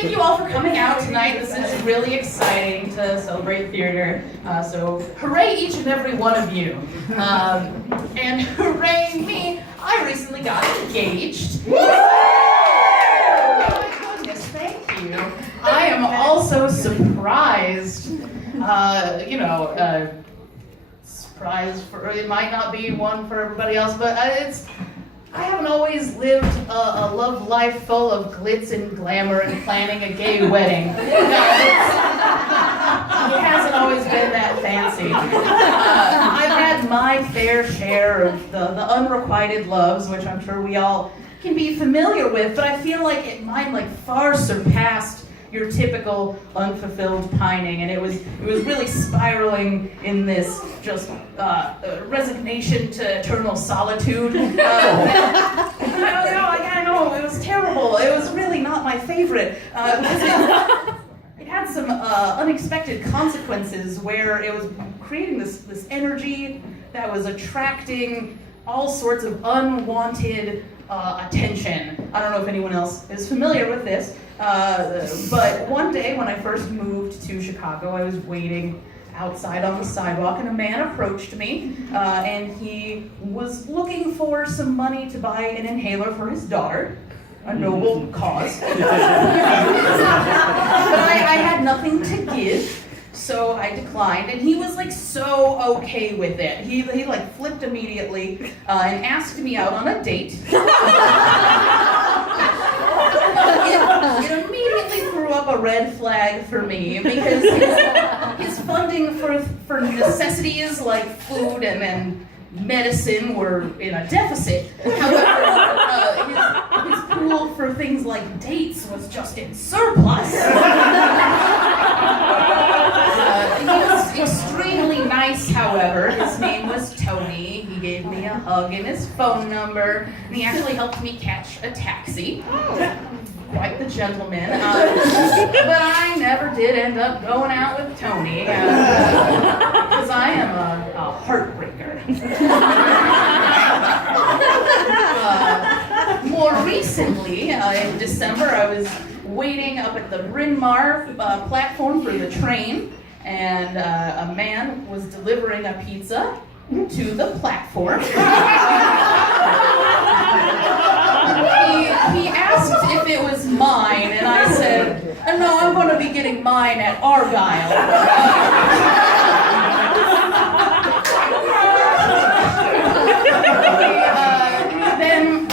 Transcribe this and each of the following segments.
thank you all for coming out tonight. This is really exciting to celebrate theater. So hooray each and every one of you. And hooray me, I recently got engaged. Oh my goodness, thank you. I am also surprised, surprised for, it might not be one for everybody else, but I haven't always lived a love life full of glitz and glamour and planning a gay wedding. No, it hasn't always been that fancy. I've had my fair share of the unrequited loves, which I'm sure we all can be familiar with, but I feel like mine far surpassed your typical unfulfilled pining, and it was really spiraling in this just resignation to eternal solitude. I know, it was terrible. It was really not my favorite. It had some unexpected consequences where it was creating this energy that was attracting all sorts of unwanted attention. I don't know if anyone else is familiar with this, but one day when I first moved to Chicago, I was waiting outside on the sidewalk, and a man approached me, and he was looking for some money to buy an inhaler for his daughter. A noble cause. But I had nothing to give, so I declined, and he was so okay with it. He flipped immediately and asked me out on a date. It immediately threw up a red flag for me because his funding for necessities like food and medicine were in a deficit. However, his pool for things like dates was just in surplus. He was extremely nice, however. His name was Tony. He gave me a hug and his phone number, and he actually helped me catch a taxi. Quite the gentleman. But I never did end up going out with Tony, because I am a heartbreaker. More recently, in December, I was waiting up at the Bryn Mawr platform for the train, and a man was delivering a pizza to the platform. He asked if it was mine, and I said, no, I'm going to be getting mine at Argyle. Then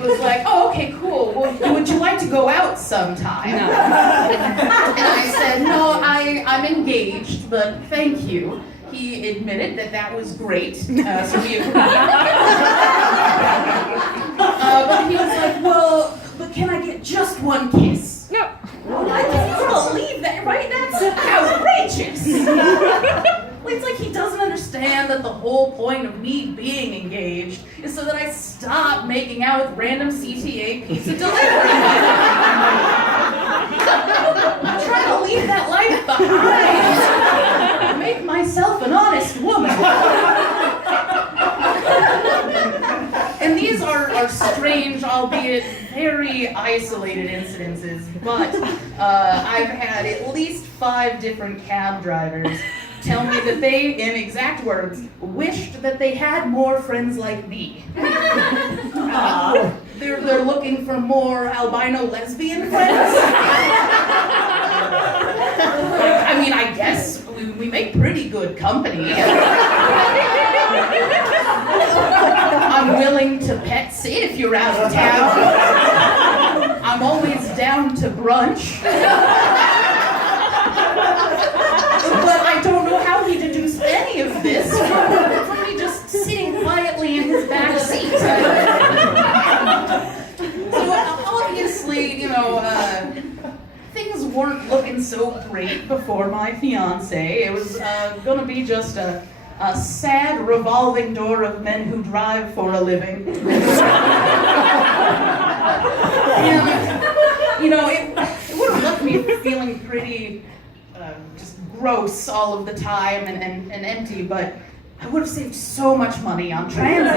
was like, oh, okay, cool. Well, would you like to go out sometime? No. And I said, no, I'm engaged, but thank you. He admitted that was great, so we agreed. But he was like, well, but can I get just one kiss? No. I can't believe that, right? That's outrageous. It's like he doesn't understand that the whole point of me being engaged is so that I stop making out with random CTA pizza delivery men. I'm trying to leave that life behind. Make myself an honest woman. And these are strange, albeit very isolated incidences, but I've had at least 5 different cab drivers tell me that they, in exact words, wished that they had more friends like me. They're looking for more albino lesbian friends. I mean, I guess we make pretty good company. I'm willing to pet sit if you're out of town. I'm always down to brunch. But I don't know how he deduced any of this from me just sitting quietly in his back seat. So obviously, things weren't looking so great before my fiance. It was gonna be just a sad revolving door of men who drive for a living. And, it would have left me feeling pretty just gross all of the time and empty, but I would have saved so much money on transit.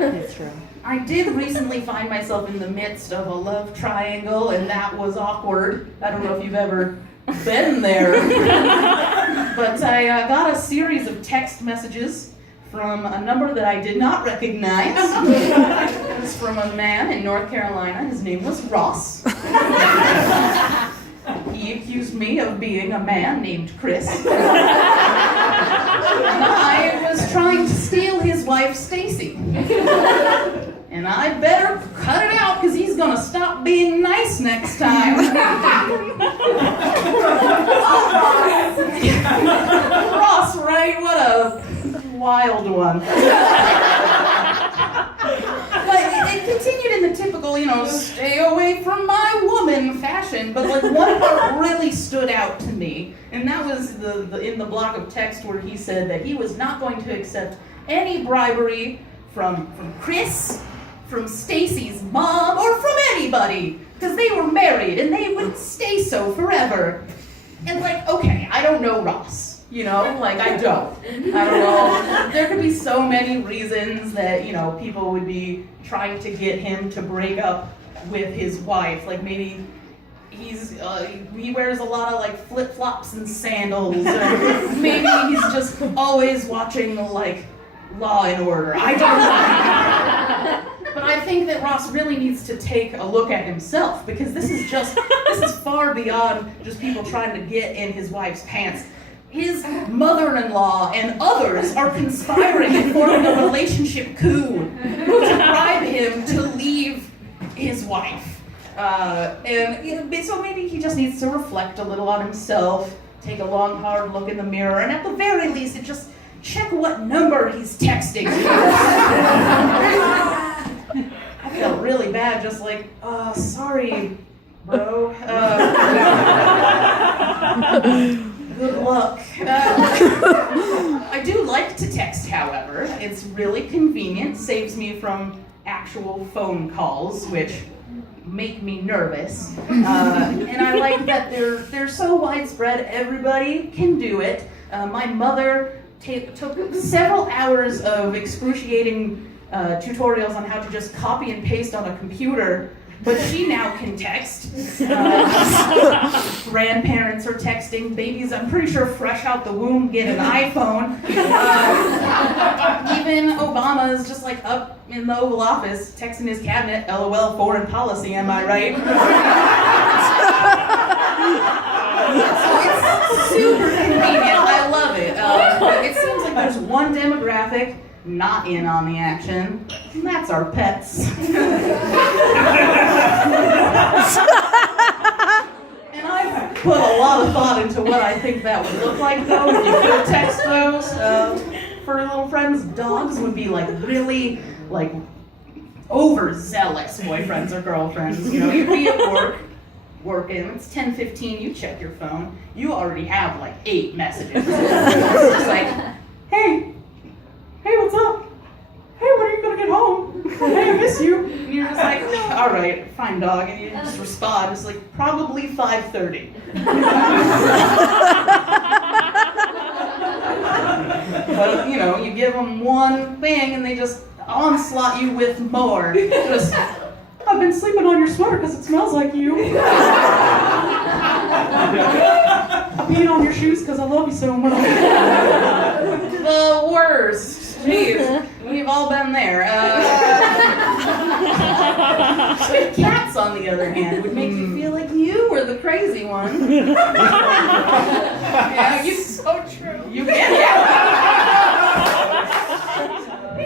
That's true. I did recently find myself in the midst of a love triangle, and that was awkward. I don't know if you've ever been there. But I got a series of text messages from a number that I did not recognize. It was from a man in North Carolina. His name was Ross. He accused me of being a man named Chris. And I was trying to steal his wife, Stacy. And I better cut it out because he's gonna stop being nice next time. Ross, right? What a wild one. But it continued in the typical, stay away from my woman fashion. But like one part really stood out to me, and that was the in the block of text where he said that he was not going to accept any bribery from Chris, from Stacy's mom, or from anybody, because they were married and they would stay so forever. And like, okay, I don't know Ross. I don't know. There could be so many reasons that, people would be trying to get him to break up with his wife. Like maybe he wears a lot of like flip-flops and sandals, or maybe he's just always watching like Law and Order. I don't know. But I think that Ross really needs to take a look at himself, because this is far beyond just people trying to get in his wife's pants. His mother-in-law and others are conspiring and forming a relationship coup to bribe him to leave his wife. So maybe he just needs to reflect a little on himself, take a long, hard look in the mirror, and at the very least, just check what number he's texting. I felt really bad, just like, sorry, bro. Good luck. I do like to text, however. It's really convenient, saves me from actual phone calls, which make me nervous. And I like that they're so widespread, everybody can do it. My mother took several hours of excruciating tutorials on how to just copy and paste on a computer, but she now can text. Grandparents are texting. Babies, I'm pretty sure fresh out the womb, get an iPhone. Even Obama is just like up in the Oval Office texting his cabinet, LOL, foreign policy, am I right? So it's super convenient. I love it. It seems like there's one demographic not in on the action, and that's our pets. And I've put a lot of thought into what I think that would look like, though, if you could text those. For little friends, dogs would be like really like overzealous boyfriends or girlfriends. You'd be at work, working, it's 10:15, you check your phone, you already have like 8 messages. It's just like, hey, what's up? Hey, when are you gonna get home? Hey, I miss you. And you're just like, all right, fine, dog. And you just respond. It's like, probably 5:30. But, you give them one thing and they just onslaught you with more. Just, I've been sleeping on your sweater because it smells like you. I'm peeing on your shoes because I love you so much. The worst. Jeez, we've all been there. Cats, on the other hand, would make you feel like you were the crazy one. Yeah, so true. You get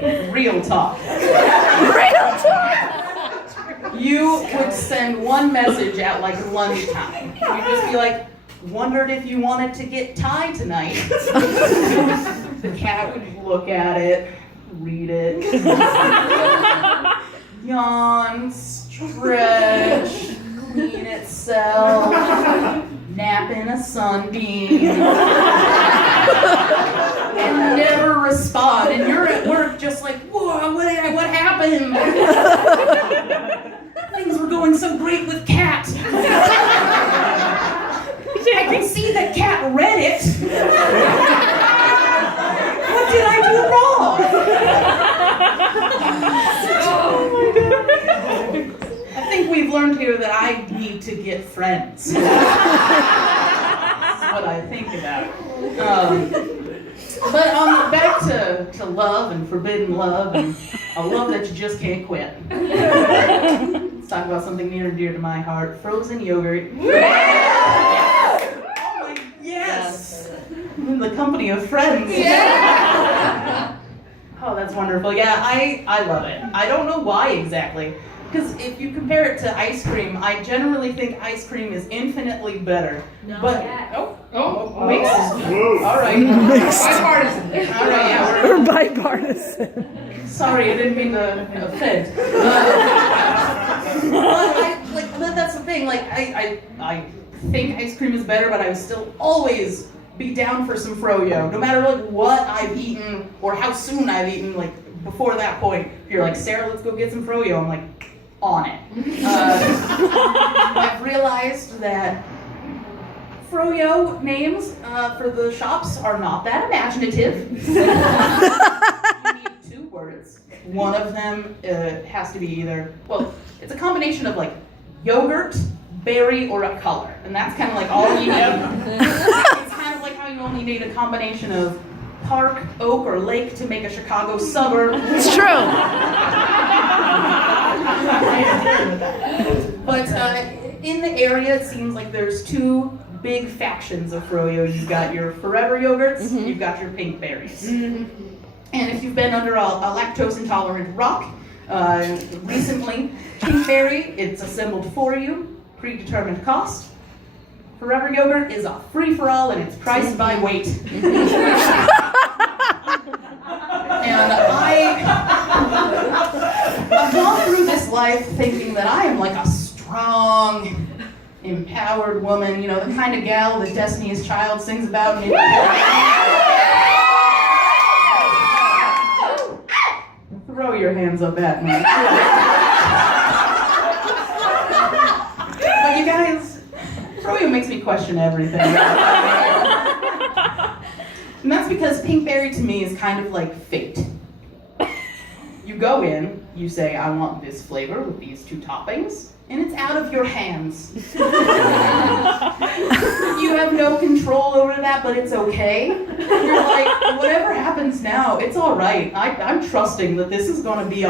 it. Real talk. Real talk. You would send one message at like lunchtime. You'd just be like, wondered if you wanted to get Thai tonight. The cat would look at it, read it, yawn, stretch, clean itself, nap in a sunbeam, and never respond. And you're at work just like, whoa, what happened? Things were going so great with Cat. I can see that Cat read it. What did I do wrong? we've learned here that I need to get friends. That's what I think about. But back to love and forbidden love and a love that you just can't quit. Let's talk about something near and dear to my heart: frozen yogurt. Yes. Oh my, yes! In the company of friends. Yeah. Oh, that's wonderful. Yeah, I love it. I don't know why exactly. Because if you compare it to ice cream, I generally think ice cream is infinitely better. No. But Yeah. mixed. All right. Bipartisan. All right. Yeah. We're bipartisan. Sorry, I didn't mean to offend. But that's the thing. Like I think ice cream is better, but I would still always be down for some froyo, no matter like what I've eaten or how soon I've eaten. Like before that point, if you're like, Sarah, let's go get some froyo, I'm like, on it. I've realized that froyo names for the shops are not that imaginative. You need 2 words. One of them has to be either, well, it's a combination of like yogurt, berry, or a color, and that's kind of like all you need. It's kind of like how you only need a combination of park, oak, or lake to make a Chicago suburb. It's true. But in the area, it seems like there's 2 big factions of froyo. You've got your forever yogurts, you've got your pink berries. And if you've been under a lactose intolerant rock, recently, pink berry, it's assembled for you, predetermined cost. Forever yogurt is a free-for-all and it's priced by weight. And I've gone through this life thinking that I am like a strong, empowered woman, you know, the kind of gal that Destiny's Child sings about. Throw your hands up at me. But you guys, froyo makes me question everything. And that's because pink berry to me is kind of like fate. You go in, you say, I want this flavor with these 2 toppings, and it's out of your hands. You have no control over that, but it's okay. You're like, whatever happens now, it's all right. I'm trusting that this is going to be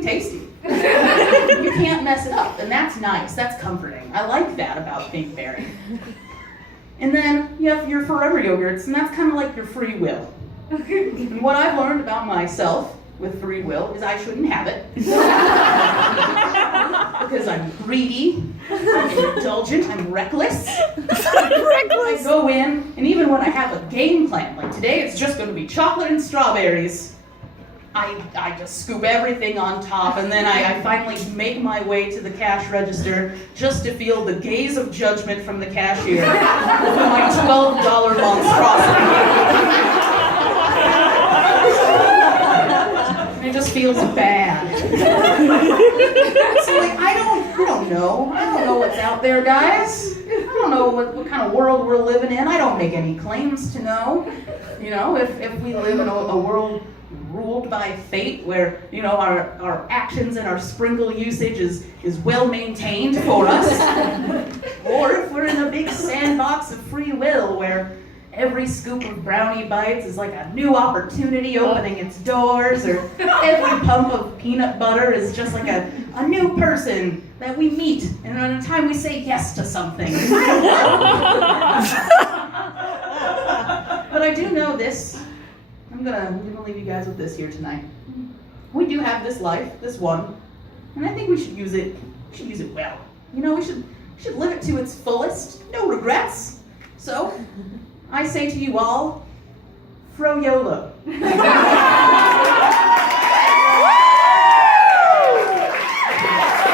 tasty. You can't mess it up, and that's nice. That's comforting. I like that about pink berry. And then you have your forever yogurts, and that's kind of like your free will. And what I've learned about myself with free will is I shouldn't have it. Because I'm greedy, I'm indulgent, I'm reckless. I go in, and even when I have a game plan, like today it's just going to be chocolate and strawberries, I just scoop everything on top, and then I finally make my way to the cash register just to feel the gaze of judgment from the cashier for my $12 monstrosity. It just feels bad. So like, I don't know. I don't know what's out there, guys. I don't know what kind of world we're living in. I don't make any claims to know. You know, if we live in a world ruled by fate, where, you know, our actions and our sprinkle usage is well maintained for us, or if we're in a big sandbox of free will where every scoop of brownie bites is like a new opportunity opening its doors, or every pump of peanut butter is just like a new person that we meet, and at a time we say yes to something. I don't know. But I do know this. I'm gonna leave you guys with this here tonight. We do have this life, this one, and I think we should use it. We should use it well. You know, we should live it to its fullest. No regrets. So, I say to you all, fro YOLO.